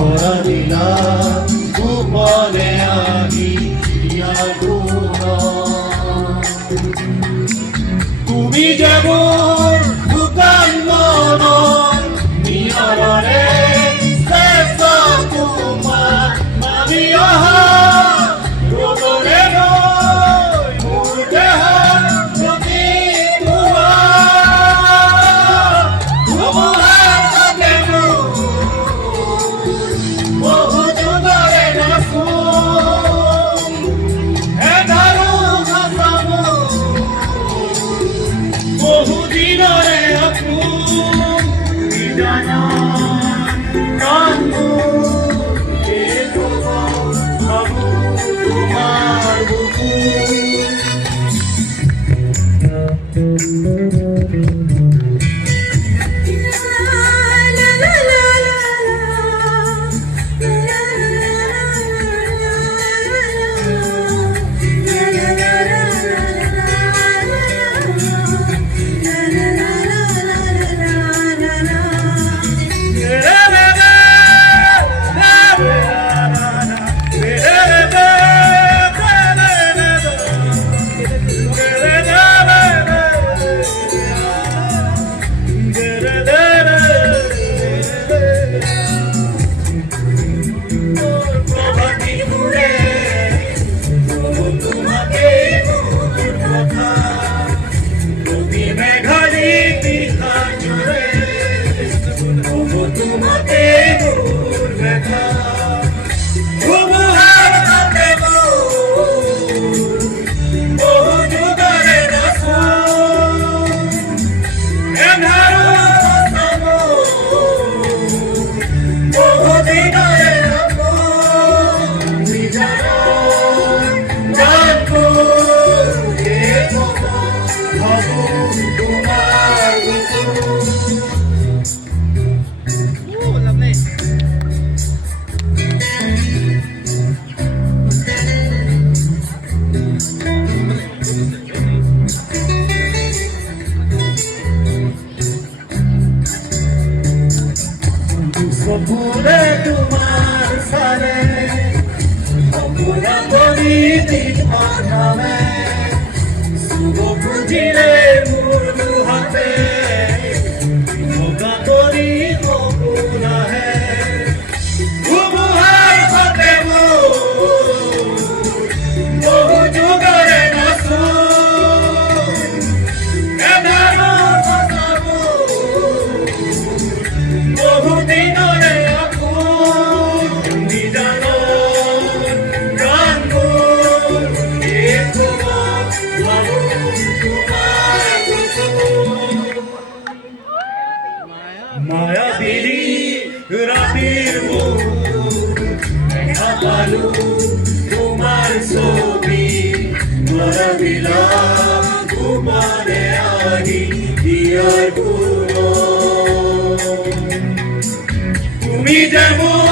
ধরা দিলা গোপনে আহি ইয়ার গুণ তুমি যেমন দোকান মন নিয়রে শ্রেষ্ঠ তোমার আমি অহা রোদরে নয় মোৰ দেহ যদি সপুরে তোমার সারে অপুরা পরিতি নামে শুভ খুঁজিলে মোৰ হাতে নৌকা কৰি অপুরাহে উপহার হাতে বহু যুগরে নাচো এদাৰো সজাবো বহু দিনৰে মায়াবিনী রাতের দেখা পালো তোমার ছবি ধরা দিলাম গোপনে আহি ইয়ার গুণ তুমি যেমন